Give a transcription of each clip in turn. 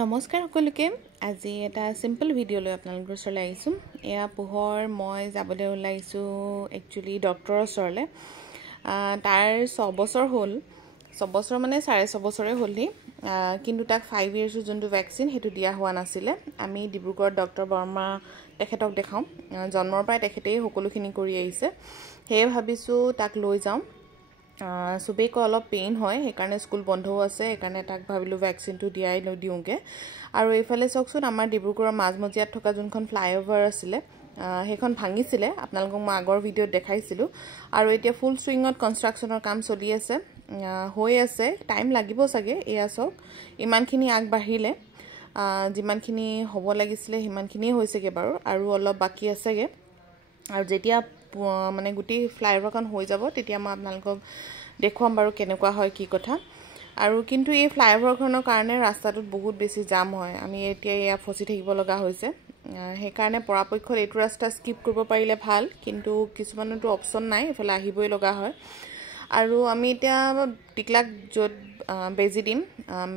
নমস্কাৰ সকলোকে আজি এটা সিম্পল ভিডিও লৈ আপোনালোকৰ ওচৰলৈ আহিছোঁ এয়া পোহৰ মই যাবলৈ ওলাইছোঁ একচুয়ালি ডক্টৰৰ ওচৰলৈ তাৰ 6 বছৰ হ'ল 6 বছৰ মানে 6.5 বছৰে হ'লহি কিন্তু তাক 5 ইয়াৰ্ছ যোনটো ভ্যাকচিন হেতু দিয়া হোৱা নাছিলে আমি ডিব্ৰুগড় ডক্টৰ বৰ্মা তেখেতক দেখাম জন্মৰ পৰাই তেখেতেই সকলোখিনি কৰি আহিছে হে ভাবিছো তাক লৈ যাম सुबह को अलग पेन হয় হেকাৰণে স্কুল বন্ধও আছে হেকাৰণে তাক ভাবিলো ভ্যাকচিনটো দিয়াই লৈ দিউগে আৰু এইফালে চকচোন আমাৰ ডিব্ৰুগড়ৰ মাজমজিয়াত থকা যোনখন ফ্লাইওভাৰ আছিল হেখন ভাঙিছিলে আপোনালোকক মই আগৰ ভিডিওত দেখাইছিলো আৰু এতিয়া ফুল সুইংত কনস্ট্ৰাকচনৰ কাম চলি আছে হৈ আছে টাইম লাগিব সাগে এয়া সক ইমানখিনি আগবাঢ়িলে যিমানখিনি হ'ব লাগিছিলে হিমানখিনি হৈছেগে বাৰু আৰু অলপ বাকি আছেগে আৰু যেতিয়া মানে গুটি ফ্লাইওভাৰখন হৈ যাব তেতিয়া মই আপোনালোকক দেখুৱাম বাৰু কেনেকুৱা হয় কি কথা আৰু কিন্তু এই ফ্লাইওভাৰখনৰ কাৰণে ৰাস্তাটোত বহুত বেছি জাম হয় আমি এতিয়া ইয়া ফসি থাকিব লগা হৈছে হে কাৰণে পৰাপক্ষত এইটো ৰাস্তা স্কিপ কৰিব পাৰিলে ভাল কিন্তু কিছুমানটো অপচন নাই এফালে আহিবই লগা হয় আৰু আমি এতিয়া টিকলাক যত বেজি দিম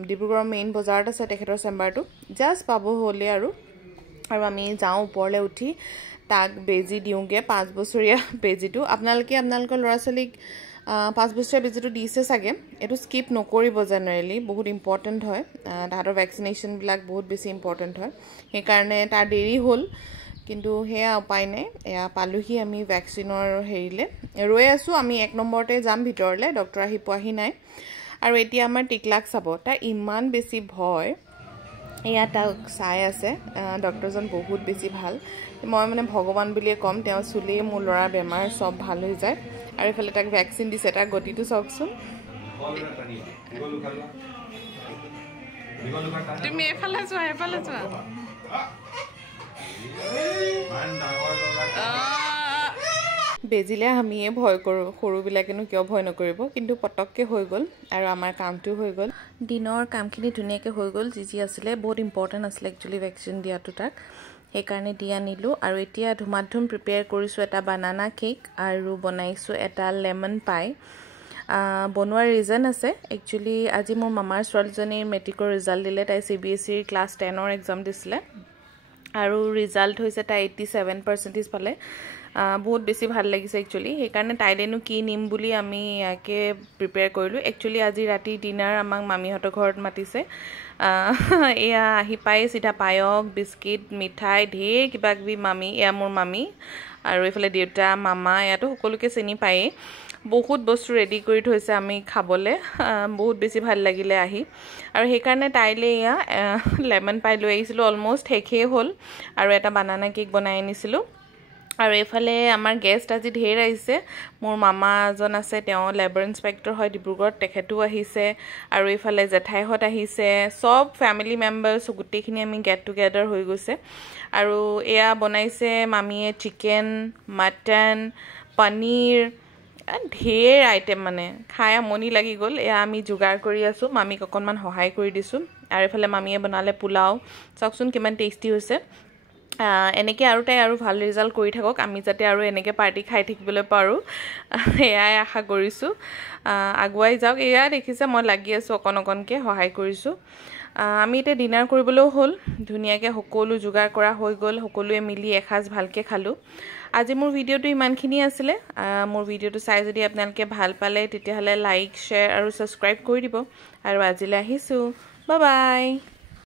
ডিব্ৰুগড়ৰ মেইন বজাৰত আছে তেখেতৰ চেম্বাৰটো জাস্ট পাবো হলে আৰু আমি যাও ওপৰলে উঠি তাক বেজি দিউগে 5 বছৰীয়া বেজিটো আপোনালোকৰ লৰাছলিক 5 বছৰীয়া বেজিটো দিছে সাগে এটো স্কিপ নকৰিব জেনাৰেলি বহুত ইম্পৰ্টেন্ট হয় তাহাতৰ ভ্যাকচিনেশন বিলাক বহুত বেছি ইম্পৰ্টেন্ট হয় হে কাৰণে তাৰ দেৰি হ'ল কিন্তু হেয়া উপায় নাই এয়া পালুহি আমি ভ্যাকচিনৰ হেৰিলে ৰৈ আছো আমি 1 নম্বৰতে যাম ভিতৰলে ডক্টৰ আহি পোৱাহি নাই আৰু এতিয়া আমাৰ টিকলাক চাব তা ইমান বেছি ভয় এয়া তাক চাই আছে ডক্টৰজন বহুত বেছি ভাল মই মানে ভগৱান বুলিয়ে কম তেওঁ চুলি মোৰ লৰা বেমাৰ সব ভাল হৈ যায় আৰু ইফালে তাক ভ্যাকচিন দিছে তাৰ গতিটো চাওকচোন তুমি এফালে যোৱা বেজিলে আমি ভয় কৰো সৰু বিলাকেনো কিয় ভয় নকৰিব কিন্তু পটককে হৈ গল আৰু আমাৰ কামটো হৈ গল দিনৰ কামখিনি ধুনিয়াকে হৈ গল যি আছিলে বহুত ইম্পৰ্টেন্ট আছিলে একচুয়ালি ভ্যাকচিন দিয়াটো তাক হে কাৰণে দিয়া নিলো আৰু এতিয়া ধুমাধুম প্ৰিপেয়াৰ কৰিছো এটা বানানা কেক আৰু বনাইছো এটা লেমন পাই বনোৱাৰ ৰিজন আছে একচুয়ালি আজি মোৰ মামাৰ ছোৱালীজনীৰ মেট্ৰিকৰ ৰিজাল্ট দিলে তাই CBSE ক্লাস 10 ৰ এক্সাম দিছিলে আৰু ৰিজাল্ট হৈছে তাই 87% পালে বহুত বেছি ভাল লাগিছে একচুয়ালি হে কাৰণে তাইলেনো কি নিম বুলি আমি ইয়াকে প্ৰিপেয়াৰ কৰিলো একচুয়ালি আজি ৰাতি ডিনাৰ আমাক মামিহতৰ ঘৰত মাতিছে এয়া আহি পাই সিধা পায়ক বিস্কিট মিঠাই ঢেৰ কিবাকিবি মামি এয়া মোৰ মামি আৰু এফালে দেউতা মামা ইয়াতো সকলোকে চিনি পায় বহুত বস্তু ৰেডি কৰি থৈছে আমি খাবলে বহুত বেছি ভাল লাগিলে আহি আৰু হে কাৰণে তাইলে ইয়া লেমন পাই লৈ আহিছিলো অলমোস্ট শেষে হ'ল আৰু এটা বানানা কেক বনাই আনিছিলো আৰু এফালে আমাৰ গেষ্ট আজি ঢেৰ আহিছে মোৰ মামা জন আছে তেওঁ লেবৰ ইন্সপেক্টৰ হয় ডিব্ৰুগড়ত তেখেতও আহিছে আৰু এফালে জেঠাইহত আহিছে সব ফ্যামিলি মেম্বাৰস গুটেখিনি আমি গেট টুগেদাৰ হৈ গৈছে আৰু এয়া বনাইছে মামিয়ে চিকেন মটন পনীৰ ঢেৰ আইটেম মানে খাই আমনি লাগি গল এয়া আমি জুগাৰ কৰি আছো মামিক অকনমান সহায় কৰি দিছো আৰু এফালে মামিয়ে বনালে পোলাও চকচোন কিমান টেস্টি হৈছে এনেকে আৰু তাই আৰু ভাল ৰিজাল্ট কৰি থাকক আমি যাতে আৰু এনেকে পাৰ্টি খাই থাকিবলৈ পাৰো এয়াই আশা কৰিছো আগুৱাই যাওক এয়া দেখিছে মই লাগি আছো অকনকে সহায় কৰিছো আমি এতিয়া ডিনাৰ কৰিবলৈ হ'ল ধুনিয়াকে সকলো জুগাৰ কৰা হৈ গল সকলোৱে মিলি এখাজ ভালকে খালো আজি মোৰ ভিডিওটো ইমানখিনি আছিল মোৰ ভিডিওটো চাই যদি আপোনালোকে ভাল পালে তেতিয়া হলে লাইক শেয়াৰ আৰু সাবস্ক্ৰাইব কৰি দিব আৰু আজিলৈ আহিছো বাই বাই